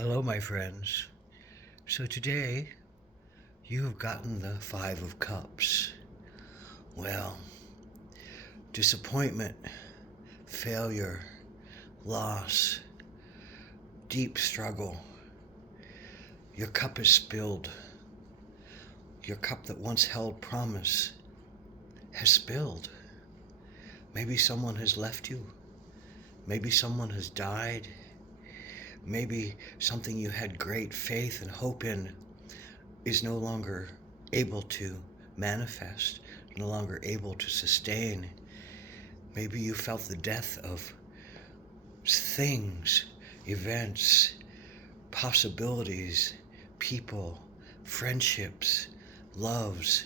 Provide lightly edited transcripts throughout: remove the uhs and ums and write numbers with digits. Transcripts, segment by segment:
Hello, my friends. So today, you have gotten the Five of Cups. Well, disappointment, failure, loss, deep struggle. Your cup is spilled. Your cup that once held promise has spilled. Maybe someone has left you. Maybe someone has died. Maybe something you had great faith and hope in is no longer able to manifest, no longer able to sustain. Maybe you felt the death of things, events, possibilities, people, friendships, loves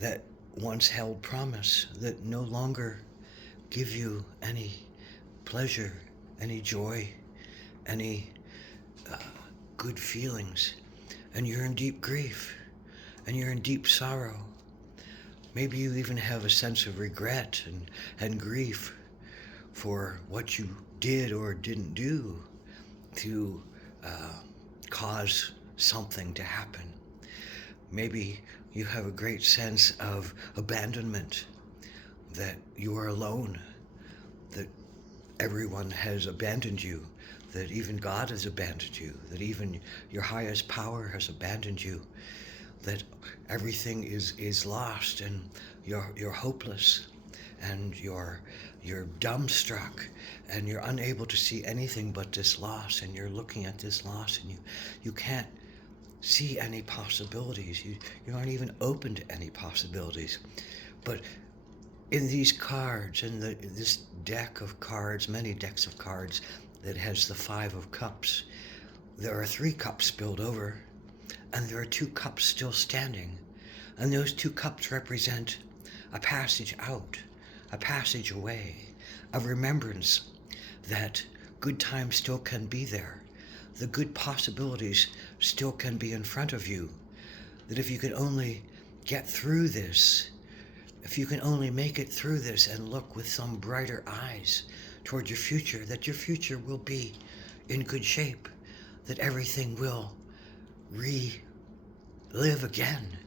that once held promise that no longer give you any pleasure, any joy, any good feelings. And you're in deep grief, and you're in deep sorrow. Maybe you even have a sense of regret and grief for what you did or didn't do to cause something to happen. Maybe you have a great sense of abandonment, that you are alone, that everyone has abandoned you, that even God has abandoned you, that even your highest power has abandoned you, that everything is lost and you're hopeless and you're dumbstruck and you're unable to see anything but this loss, and you're looking at this loss and you can't see any possibilities. You aren't even open to any possibilities. But in these cards, in this deck of cards, many decks of cards that has the Five of Cups, there are 3 cups spilled over, and there are 2 cups still standing. And those 2 cups represent a passage out, a passage away, a remembrance that good times still can be there. The good possibilities still can be in front of you. That if you could only get through this, if you can only make it through this and look with some brighter eyes toward your future, that your future will be in good shape, that everything will relive again,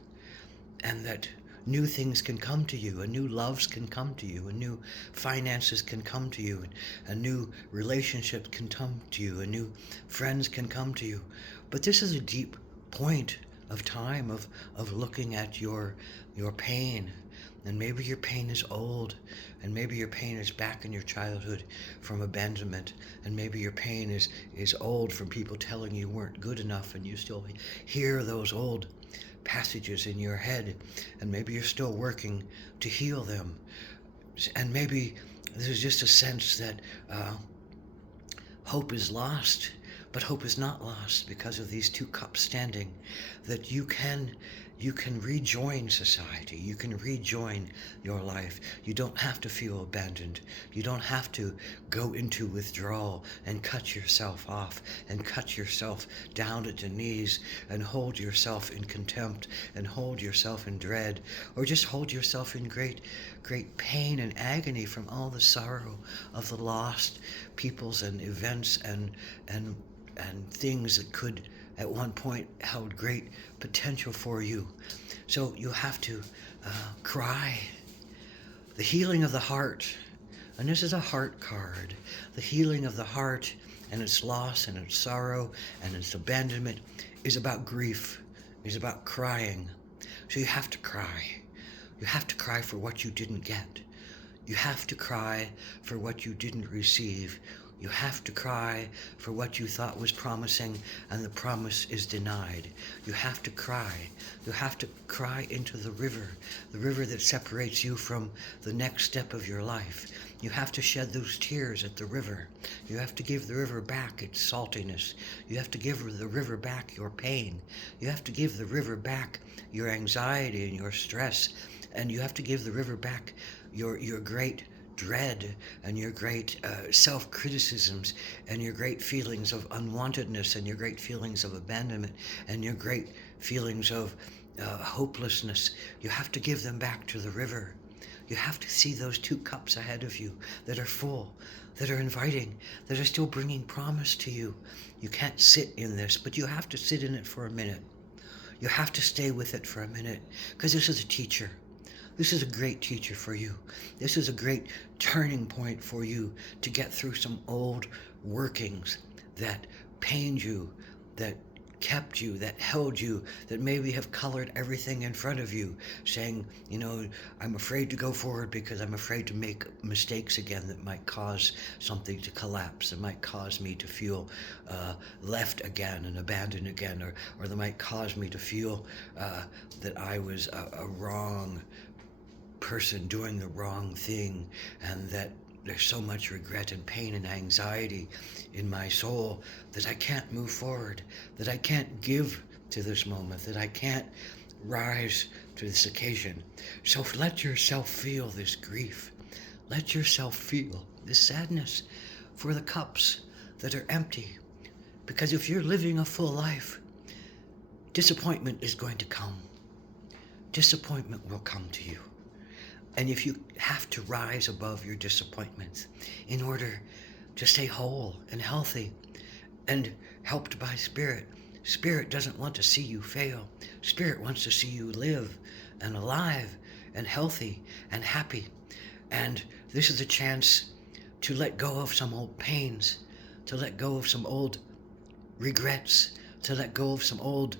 and that new things can come to you, and new loves can come to you, and new finances can come to you, and new relationships can come to you, and new friends can come to you. But this is a deep point of time of looking at your pain. And maybe your pain is old, and maybe your pain is back in your childhood from abandonment, and maybe your pain is old from people telling you weren't good enough, and you still hear those old passages in your head, and maybe you're still working to heal them. And maybe there's just a sense that hope is lost, but hope is not lost because of these 2 cups standing, that you can rejoin society. You can rejoin your life. You don't have to feel abandoned. You don't have to go into withdrawal and cut yourself off and cut yourself down at the knees and hold yourself in contempt and hold yourself in dread, or just hold yourself in great pain and agony from all the sorrow of the lost peoples and events and things that could at one point held great potential for you. So you have to cry. The healing of the heart, and this is a heart card. The healing of the heart and its loss and its sorrow and its abandonment is about grief, is about crying. So you have to cry. You have to cry for what you didn't get. You have to cry for what you didn't receive. You have to cry for what you thought was promising and the promise is denied. You have to cry. You have to cry into the river that separates you from the next step of your life. You have to shed those tears at the river. You have to give the river back its saltiness. You have to give the river back your pain. You have to give the river back your anxiety and your stress. And you have to give the river back your great dread and your great self-criticisms and your great feelings of unwantedness and your great feelings of abandonment and your great feelings of hopelessness. You have to give them back to the river. You have to see those 2 cups ahead of you that are full, that are inviting, that are still bringing promise to you. You can't sit in this, but you have to sit in it for a minute. You have to stay with it for a minute, because this is a teacher. This is a great teacher for you. This is a great turning point for you to get through some old workings that pained you, that kept you, that held you, that maybe have colored everything in front of you, saying, I'm afraid to go forward because I'm afraid to make mistakes again that might cause something to collapse, that might cause me to feel left again and abandoned again, or that might cause me to feel that I was a wrong person doing the wrong thing, and that there's so much regret and pain and anxiety in my soul that I can't move forward, that I can't give to this moment, that I can't rise to this occasion. So let yourself feel this grief. Let yourself feel this sadness for the cups that are empty. Because if you're living a full life, disappointment is going to come. Disappointment will come to you. And if you have to rise above your disappointments in order to stay whole and healthy and helped by Spirit, Spirit doesn't want to see you fail. Spirit wants to see you live and alive and healthy and happy. And this is a chance to let go of some old pains, to let go of some old regrets, to let go of some old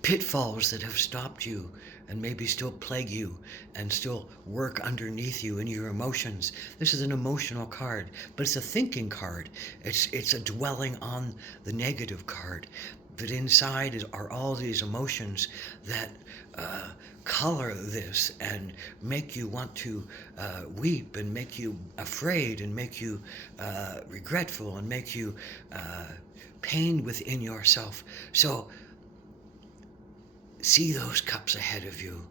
pitfalls that have stopped you and maybe still plague you and still work underneath you in your emotions. This is an emotional card, but it's a thinking card. It's a dwelling on the negative card. But inside are all these emotions that color this and make you want to weep and make you afraid and make you regretful and make you pained within yourself. So see those cups ahead of you.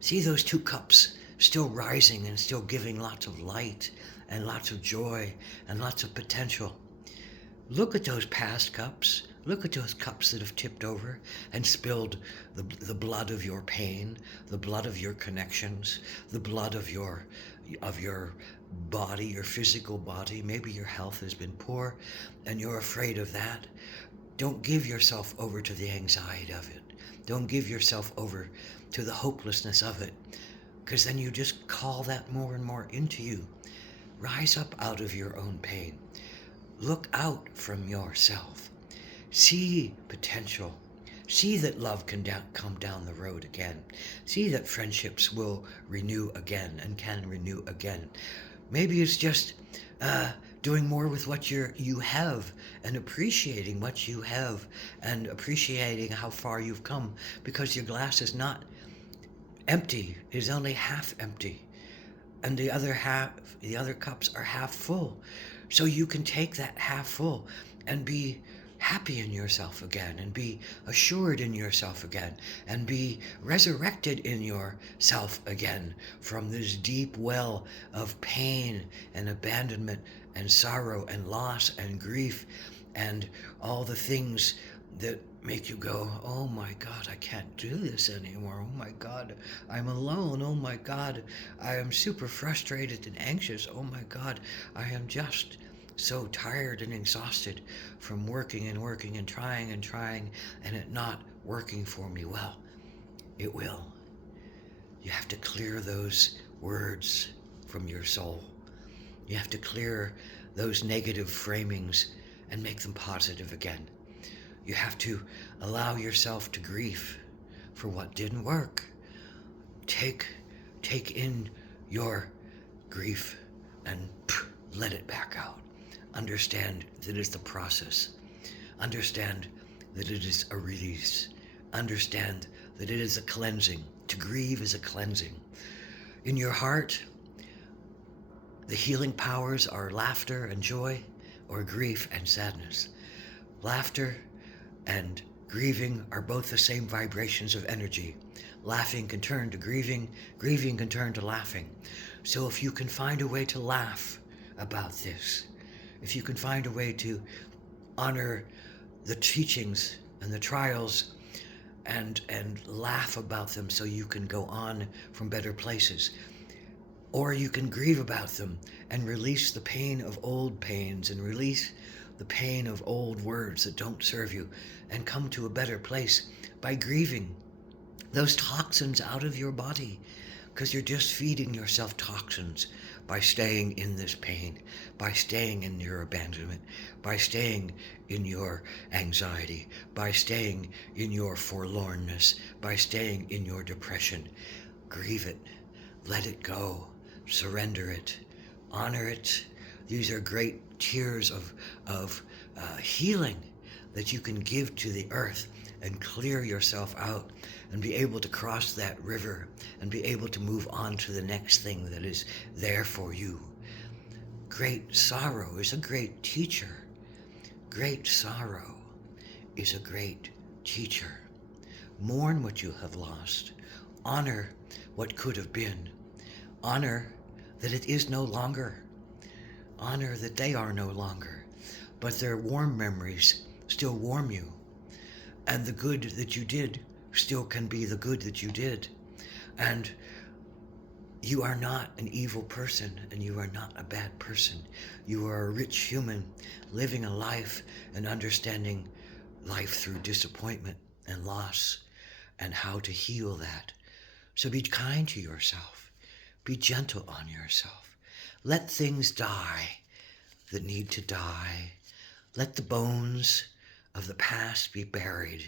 See those 2 cups still rising and still giving lots of light and lots of joy and lots of potential. Look at those past cups. Look at those cups that have tipped over and spilled the blood of your pain, the blood of your connections, the blood of your body, your physical body. Maybe your health has been poor and you're afraid of that. Don't give yourself over to the anxiety of it. Don't give yourself over to the hopelessness of it, because then you just call that more and more into you. Rise up out of your own pain. Look out from yourself. See potential. See that love can come down the road again. See that friendships will renew again and can renew again. Maybe it's just doing more with what you have and appreciating what you have and appreciating how far you've come, because your glass is not empty, it is only half empty. And the other cups are half full. So you can take that half full and be happy in yourself again, and be assured in yourself again, and be resurrected in yourself again from this deep well of pain and abandonment and sorrow and loss and grief and all the things that make you go, oh my God, I can't do this anymore. Oh my God, I'm alone. Oh my God, I am super frustrated and anxious. Oh my God, I am just so tired and exhausted from working and working and trying and it not working for me. Well, it will. You have to clear those words from your soul. You have to clear those negative framings and make them positive again. You have to allow yourself to grieve for what didn't work. Take in your grief and let it back out. Understand that it's the process. Understand that it is a release. Understand that it is a cleansing. To grieve is a cleansing. In your heart, the healing powers are laughter and joy, or grief and sadness. Laughter and grieving are both the same vibrations of energy. Laughing can turn to grieving, grieving can turn to laughing. So if you can find a way to laugh about this, if you can find a way to honor the teachings and the trials and laugh about them so you can go on from better places. Or you can grieve about them and release the pain of old pains and release the pain of old words that don't serve you and come to a better place by grieving those toxins out of your body, because you're just feeding yourself toxins by staying in this pain, by staying in your abandonment, by staying in your anxiety, by staying in your forlornness, by staying in your depression. Grieve it, let it go, surrender it, honor it. These are great tears of healing that you can give to the earth and clear yourself out and be able to cross that river and be able to move on to the next thing that is there for you. Great sorrow is a great teacher. Great sorrow is a great teacher. Mourn what you have lost. Honor what could have been. Honor that it is no longer. Honor that they are no longer, but their warm memories still warm you. And the good that you did still can be the good that you did. And you are not an evil person, and you are not a bad person. You are a rich human living a life and understanding life through disappointment and loss and how to heal that. So be kind to yourself. Be gentle on yourself. Let things die that need to die. Let the bones of the past be buried.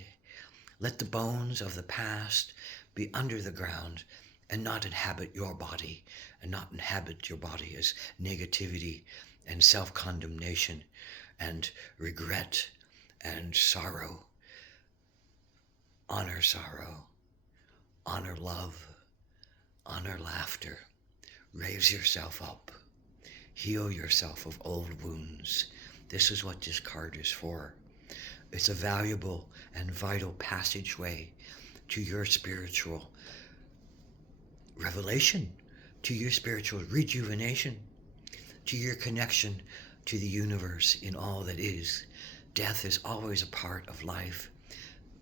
Let the bones of the past be under the ground and not inhabit your body, and not inhabit your body as negativity and self-condemnation and regret and sorrow. Honor sorrow, honor love, honor laughter. Raise yourself up. Heal yourself of old wounds. This is what this card is for. It's a valuable and vital passageway to your spiritual revelation, to your spiritual rejuvenation, to your connection to the universe in all that is. Death is always a part of life.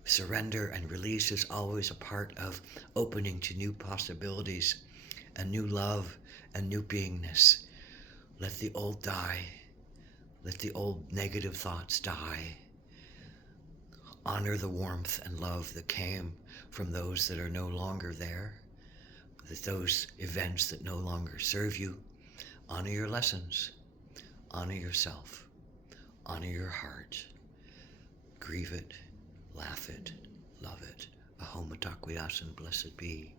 Surrender and release is always a part of opening to new possibilities and new love and new beingness. Let the old die. Let the old negative thoughts die. Honor the warmth and love that came from those that are no longer there, that those events that no longer serve you. Honor your lessons. Honor yourself. Honor your heart. Grieve it, laugh it, love it. Ahom Atakwiasan, blessed be.